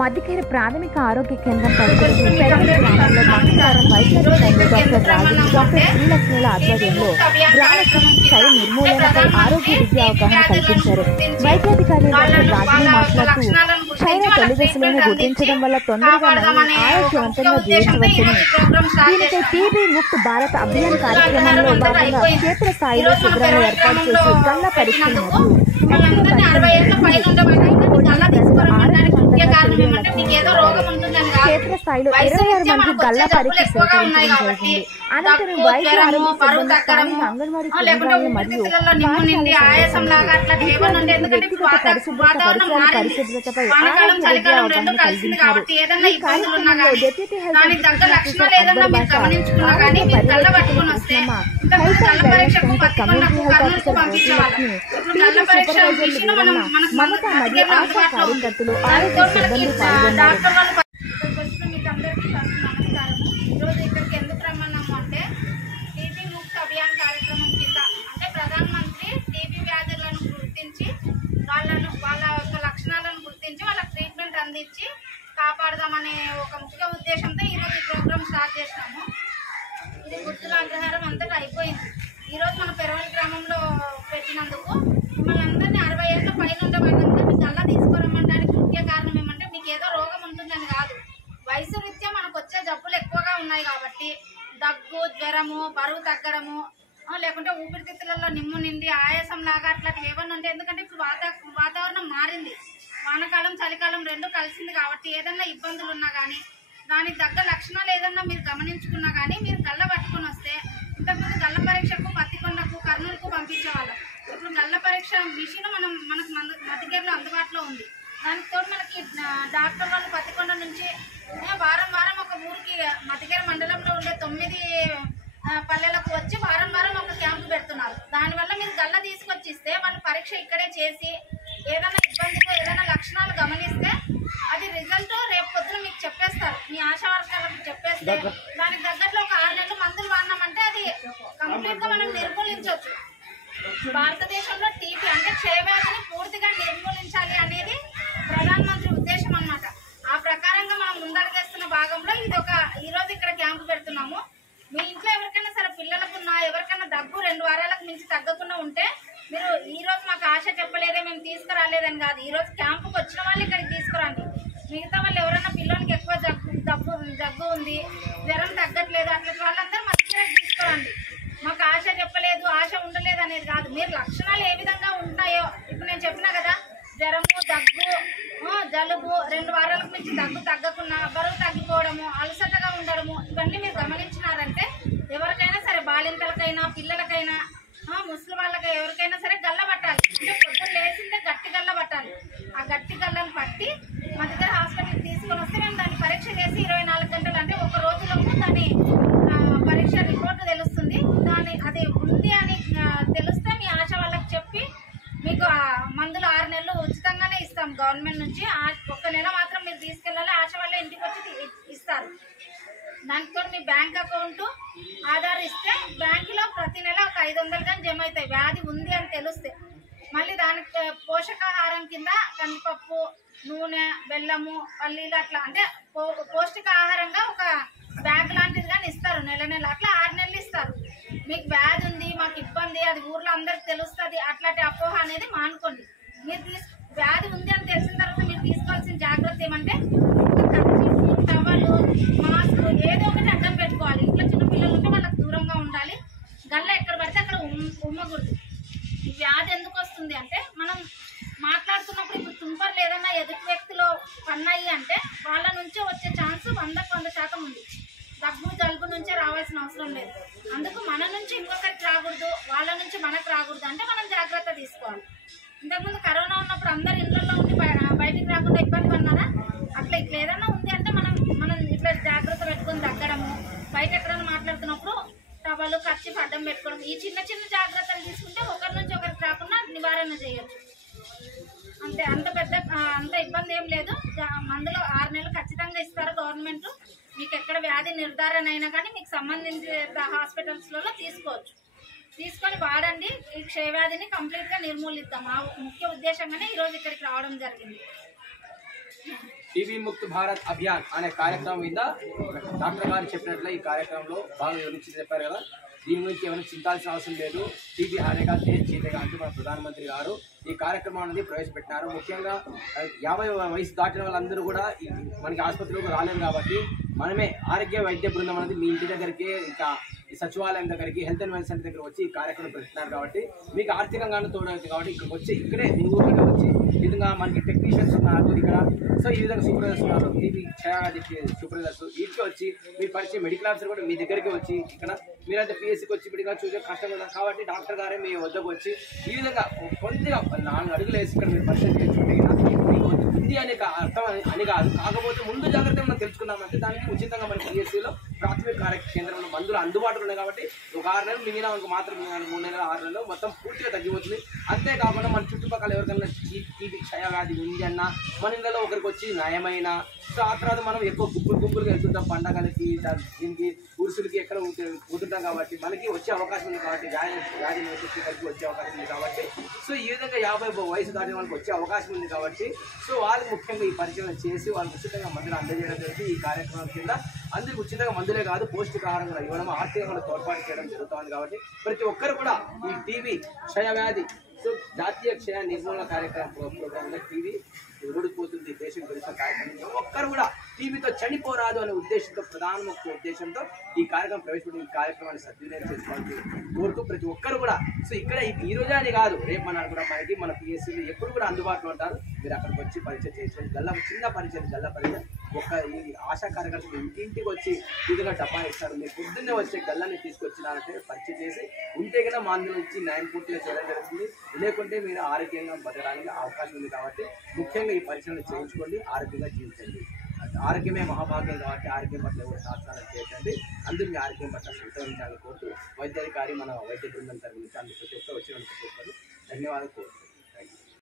మధ్యకేర ప్రాథమిక ఆరోగ్య కేంద్రం పరిధిలోని పెరవలి గ్రామంలో మంగళవారం వైద్యాధికారులు డాక్టర్ రాజు, డాక్టర్ శ్రీలక్ష్మిల ఆధ్వర్యంలో గ్రామ క్షయ నిర్మూలనపై ఆరోగ్య విద్యా అవగాహన కల్పించారు. వైద్యాధికారి డాక్టర్ రాజు మాట్లాడుతూ క్షయ తొలి దశలోనే గుర్తించడం వల్ల తొందరగా నయం, ఆరోగ్యవంతంగా జీవించవచ్చని, దీనిపై టీబీ ముక్త్ భారత్ అభియాన్ కార్యక్రమంలో భాగంగా క్షేత్రస్థాయిలో శిబిరాలు ఏర్పాటు చేసి గల్ల పరీక్షలు క్షేత్రస్థాయిలో 26 మంది గల్ల పరీక్ష సేకరించడం జరిగింది. అనంతరం వైద్య ఆరోగ్య సిబ్బంది, స్థానిక అంగన్వాడీ కేంద్రాలను మరియు వ్యక్తిగత పరిశుభ్రత పరిసరాల పరిశుభ్రతపై ఆరోగ్య విద్యా అవగాహన కల్పించారు. ఈ కార్యక్రమంలో deputy health officer Akbar Basha, ఆరోగ్య పర్యవేక్షకులు Krishnamma, health and wellness centre community health officer Jyothilakshmi, TB సూపర్వైజర్లు వీరమ్మ, మమత మరియు ఆశా కార్యకర్తలు, ఆరోగ్య సిబ్బంది పాల్గొన్నారు. టీబీ ముక్త్ అభియాన్ కార్యక్రమం కింద అంటే ప్రధానమంత్రి టీబీ వ్యాధులను గుర్తించి వాళ్ళ యొక్క లక్షణాలను గుర్తించి వాళ్ళకి ట్రీట్మెంట్ అందించి కాపాడదామనే ఒక ముఖ్య ఉద్దేశంతో ఈరోజు ఈ ప్రోగ్రామ్ స్టార్ట్ చేసినాము. ఇది గుర్తుల అగ్రహారం అంతటా అయిపోయింది. ఈరోజు మన పెరవలి గ్రామంలో పెట్టినందుకు మిమ్మల్ని అందరినీ 60 ఏళ్ళ పైన ఉండే వాళ్ళందరినీ గల్లా తీసుకురమ్మడానికి ముఖ్య కారణం ఏమంటే మీకు ఏదో రోగం ఉంటుందని కాదు, వయసు రీత్యా మనకు వచ్చే జబ్బులు ఎక్కువగా ఉన్నాయి కాబట్టి దగ్గు, జ్వరము, బరువు తగ్గడము, లేకుంటే ఊపిరితిత్తులలో నిమ్ము నిండి ఆయాసం లాగా అట్లాంటివి ఏమన్నా ఉంటే, ఎందుకంటే ఇప్పుడు వాతావరణం మారింది, వానకాలం చలికాలం రెండు కలిసింది కాబట్టి ఏదన్నా ఇబ్బందులు ఉన్నా కానీ దానికి తగ్గ లక్షణాలు ఏదన్నా మీరు గమనించుకున్నా కానీ మీరు గల్ల పట్టుకొని వస్తే, ఇంతకుముందు గల్ల పరీక్షకు పత్తికొండకు కర్నూలుకు పంపించేవాళ్ళం. ఇప్పుడు గల్ల పరీక్ష మిషన్ మనకు మధ్యకేరలో అందుబాటులో ఉంది. దానికి తోడు మనకి డాక్టర్ వాళ్ళు పత్తికొండ నుంచి వారం వారం ఒక ఊరికి మధ్యకేర మండలంలో ఉండే 9 పల్లెలకు వచ్చి వారం వారం ఒక క్యాంపు పెడుతున్నారు. దానివల్ల మీరు గల్ల తీసుకొచ్చిస్తే వాళ్ళు పరీక్ష ఇక్కడే చేసి ఏదైనా ఇబ్బందితో ఏదైనా లక్షణాలు గమనిస్తే అది రిజల్ట్ రేపు పొద్దున మీకు చెప్పేస్తారు, మీ ఆశా వర్గాలకు చెప్పేస్తే దానికి తగ్గట్లు ఒక 6 నెలలు మందులు వాడినామంటే అది కంప్లీట్ గా మనం నిర్మూలించవచ్చు. భారతదేశంలో టీబీ అంటే క్షయవ్యాధిని పూర్తిగా నిర్మూలించాలి అనేది ప్రధానమంత్రి ఉద్దేశం అన్నమాట. ఆ ప్రకారంగా మనం ముందడుగేస్తున్న భాగంలో ఈరోజు ఇక్కడ క్యాంపు పెడుతున్నాము. మీ ఇంట్లో ఎవరికైనా సరే పిల్లలకున్నా ఎవరికైనా దగ్గు 2 వారాలకు మించి తగ్గకుండా ఉంటే మీరు ఈ రోజు మాకు ఆశ చెప్పలేదే మేము తీసుకురాలేదని కాదు, ఈ రోజు క్యాంపుకి వచ్చిన వాళ్ళు ఇక్కడికి తీసుకురండి. మిగతా వాళ్ళు ఎవరైనా పిల్లలకి ఎక్కువ జగ్గు ఉంది, జ్వరం తగ్గట్లేదు, అట్లా వాళ్ళందరూ మా దగ్గర తీసుకురండి. మాకు ఆశ చెప్పలేదు, ఆశ ఉండలేదు అనేది కాదు, మీరు లక్షణాలు ఏ విధంగా ఉంటాయో ఇప్పుడు నేను చెప్పినా కదా, జ్వరము, దగ్గు, జలుబు, 2 వారాలకు మించి దగ్గు తగ్గకుండా, బరువు తగ్గిపోవడము, అలసటగా ఉండడము, ఇవన్నీ మీరు గమనించినారంటే ఎవరికైనా సరే బాలింతలకైనా పిల్లలకైనా ముసలి వాళ్ళకి ఎవరికైనా సరే గల్ల పట్టాలి. అంటే పొద్దున్న లేచిందే గట్టి గల్ల పట్టాలి. ఆ గట్టి గల్లను పట్టి మా దగ్గర హాస్పిటల్కి తీసుకొని వస్తే మేము దాన్ని పరీక్ష చేసి 24 గంటలు అంటే ఒక రోజులోపు దాని పరీక్ష రిపోర్ట్ తెలుస్తుంది. అది ఉంది అని తెలిస్తే మీ ఆశ వాళ్ళకి చెప్పి మీకు మందులు 6 నెలలు ఉచితంగానే ఇస్తాం గవర్నమెంట్ నుంచి. 1 నెల మాత్రం మీరు తీసుకెళ్ళాలి, ఆశ వాళ్ళ ఇంటికి వచ్చి ఇస్తారు. దానితో మీ బ్యాంక్ అకౌంట్ ఆధార్ ఇస్తే బ్యాంకులో ప్రతి నెల ఒక 500 కానీ జమ అవుతాయి వ్యాధి ఉంది అని తెలిస్తే. మళ్ళీ దానికి పోషకాహారం కింద కందిపప్పు, నూనె, బెల్లము, పల్లీలు అట్లా అంటే పౌష్టికాహారంగా ఒక బ్యాగ్ లాంటిది కానీ ఇస్తారు. నెల అట్లా 6 నెలలు ఇస్తారు. మీకు వ్యాధి ఉంది, మాకు ఇబ్బంది, అది ఊర్లో అందరికి తెలుస్తుంది, అట్లాంటి అపోహ అనేది మానుకోండి. మీరు వ్యాధి ఉంది అని తెలిసిన తర్వాత మీరు తీసుకోవాల్సిన జాగ్రత్త ఏమంటే టవలు, మాస్క్ ఏదో ఒకటి అడ్డం పెట్టుకోవాలి. ఇంట్లో చిన్నపిల్లలు ఉంటే వాళ్ళకి దూరంగా ఉండాలి. గల్ల ఎక్కడ పడితే అక్కడ ఉమ్మకూడదు. ఈ వ్యాధి ఎందుకు వస్తుంది అంటే మనం మాట్లాడుతున్నప్పుడు ఇప్పుడు తుంపర్లు ఏదన్నా ఎదుటి వ్యక్తిలో పన్నాయి అంటే వాళ్ళ నుంచే వచ్చే ఛాన్స్ 100% ఉంది. దగ్గు జలుబు నుంచే రావాల్సిన అవసరం లేదు. అందుకు మన నుంచి ఇంకొకరికి రాకూడదు, వాళ్ళ నుంచి మనకు రాకూడదు అంటే మనం జాగ్రత్త తీసుకోవాలి. ఇంతకుముందు కరోనా ఉన్నప్పుడు అందరు ఇళ్లలో ఉండి బయటికి రాకుండా ఇబ్బంది పడినారా, అట్లా ఇట్లా ఏదైనా ఉంది అంటే మనం ఇట్లా జాగ్రత్త పెట్టుకొని తగ్గడము, బయట ఎక్కడైనా మాట్లాడుతున్నప్పుడు టవలు, కర్చీఫ్ అడ్డం పెట్టుకోవడం, ఈ చిన్న చిన్న జాగ్రత్తలు తీసుకుంటే ఒకరి నుంచి ఒకరికి రాకుండా నివారణ చేయొచ్చు. అంతే, అంత ఇబ్బంది ఏం లేదు. మందులో 6 నెలలు ఖచ్చితంగా ఇస్తారు గవర్నమెంట్. మీకు ఎక్కడ వ్యాధి నిర్ధారణ అయినా కానీ మీకు సంబంధించిన హాస్పిటల్స్లలో తీసుకోవచ్చు. తీసుకొని వాడండి. ఈ క్షయవ్యాధిని కంప్లీట్గా నిర్మూలిద్దాం. ఆ ముఖ్య ఉద్దేశంగానే ఈరోజు ఇక్కడికి రావడం జరిగింది. టీబీ ముక్త్ భారత్ అభియాన్ అనే కార్యక్రమం మీద డాక్టర్ గారు చెప్పినట్లు ఈ కార్యక్రమంలో బాగా వివరించి చెప్పారు కదా. దీని గురించి ఏమైనా చింతాల్సిన అవసరం లేదు. టీబీ హారేగా దేశ్ జీతేగా అంటూ మన ప్రధానమంత్రి గారు ఈ కార్యక్రమం అనేది ప్రవేశపెట్టినారు. ముఖ్యంగా 50 వయసు దాటిన వాళ్ళందరూ కూడా మనకి ఆసుపత్రిలోకి రాలేరు కాబట్టి మనమే ఆరోగ్య వైద్య బృందం అనేది మీ ఇంటి దగ్గరికి, ఇంకా ఈ సచివాలయం దగ్గరికి, హెల్త్ అండ్ వెల్నెస్ సెంటర్ దగ్గర వచ్చి ఈ కార్యక్రమం పెడుతున్నారు కాబట్టి మీకు ఆర్థికంగానే తోడవుతుంది. కాబట్టి ఇక్కడికి వచ్చి ఇక్కడే మీ ఊరిలో వచ్చి ఈ విధంగా మనకి టెక్నీషియన్స్ ఉన్నారు ఇక్కడ. సో ఈ విధంగా సూపర్వైజర్స్ ఉన్నారు, టీబీ క్షయాది సూపర్వైజర్స్ వీటికి వచ్చి మీ పరిచయం మెడికల్ ఆఫీసర్ కూడా మీ దగ్గరికి వచ్చి ఇక్కడ మీరంటే పిఎస్సికి వచ్చి ఇప్పటిగా చూసే కష్టం కదా కాబట్టి డాక్టర్ గారే మీ వద్దకు వచ్చి ఈ విధంగా కొద్దిగా 4 అడుగులు వేసి ఇక్కడ మీరు పరిచయం చేసుకుంటే మీకు ఉంది అనే అర్థం అని కాదు. కాకపోతే ముందు జాగ్రత్తగా మనం తెలుసుకున్నామంటే దానికి ఉచితంగా మన పిఎస్సిలో ప్రాథమిక ఆరోగ్య కేంద్రంలో మందులు అందుబాటులో ఉన్నాయి కాబట్టి ఒక 6 నెలలు మిగిలిన మనకు మాత్రం 3 నెలలు 6 నెలలు మొత్తం పూర్తిగా తగ్గిపోతుంది. అంతేకాకుండా మన చుట్టుపక్కల ఎవరికైనా టీబీ క్షయవ్యాధి ఉంది అన్న మన ఇళ్ళలో ఒకరికి వచ్చి నయమైన సో ఆ తర్వాత మనం ఎక్కువ గుంపులుగా వెళ్తుంటాం పండగలకి, దీనికి ఉరుసులకి ఎక్కడ పోతుంటాం కాబట్టి మనకి వచ్చే అవకాశం ఉంది. కాబట్టి వ్యాధి కలిపి వచ్చే అవకాశం ఉంది కాబట్టి సో ఈ విధంగా 50 వయసు దాటిన వాళ్ళకి వచ్చే అవకాశం ఉంది కాబట్టి సో వాళ్ళకి ముఖ్యంగా ఈ పరిచయం చేసి వాళ్ళకి ఉచితంగా మందులు అందజేయడం జరిగింది. ఈ కార్యక్రమం కింద అందరికి ఉచితంగా మందులే కాదు పౌష్టికాహారం కూడా ఇవ్వడం, ఆర్థికంగా తోడ్పాటు చేయడం జరుగుతుంది. కాబట్టి ప్రతి ఒక్కరు కూడా ఈ టీబీ క్షయవ్యాధి సో జాతీయ క్షయ నిర్మూలన ప్రోగ్రాంలో టీబీ ఓడిపోతుంది దేశం గురించిన కార్యక్రమంలో ఒక్కరు కూడా టీబీతో చనిపోరాదు అనే ఉద్దేశంతో, ప్రధాన ఉద్దేశంతో ఈ కార్యక్రమం ప్రవేశపెట్టిన ఈ కార్యక్రమాన్ని సద్వినియోగం చేసుకోవాలని కోరుతూ ప్రతి ఒక్కరు కూడా సో ఇక్కడ ఈ రోజే అని కాదు రేపు కూడా మనకి మన పిఎస్సీలు ఎప్పుడు కూడా అందుబాటులో ఉంటారు. మీరు అక్కడికి వచ్చి పరిచయం చేసుకోండి. చిన్న పరిచయం గల్ల పరిచయం ఈ ఆశా కార్యకర్తలు ఇంటింటికి వచ్చి ఇదిగా డబ్బా ఇస్తారు. మీరు పొద్దున్నే వచ్చే గల్లాన్ని తీసుకొచ్చినారంటే పరిచయం చేసి ఉంటే కదా మందులు ఇచ్చి న్యాయం పూర్తిగా చేయడం జరుగుతుంది. లేకుంటే మీరు ఆరోగ్యంగా బతకడానికి అవకాశం ఉంది. కాబట్టి ముఖ్యంగా ఈ పరిచయం చేయించుకోండి, ఆరోగ్యంగా జీవించండి. ఆరోగ్యమే మహాభాగ్యం కాబట్టి ఆరోగ్యం పట్ల ఎవరు శాస్త్రాలు చేయకండి. అందరూ మీ ఆరోగ్యం పట్ల సంతోషించాలని కోరుతూ వైద్యాధికారి మన వైద్య బృందం తరఫు నుంచి అందుకు ప్రతి ఒక్కరు వచ్చిన ప్రతి ఒక్కరు ధన్యవాదాలు కోరుతున్నాను.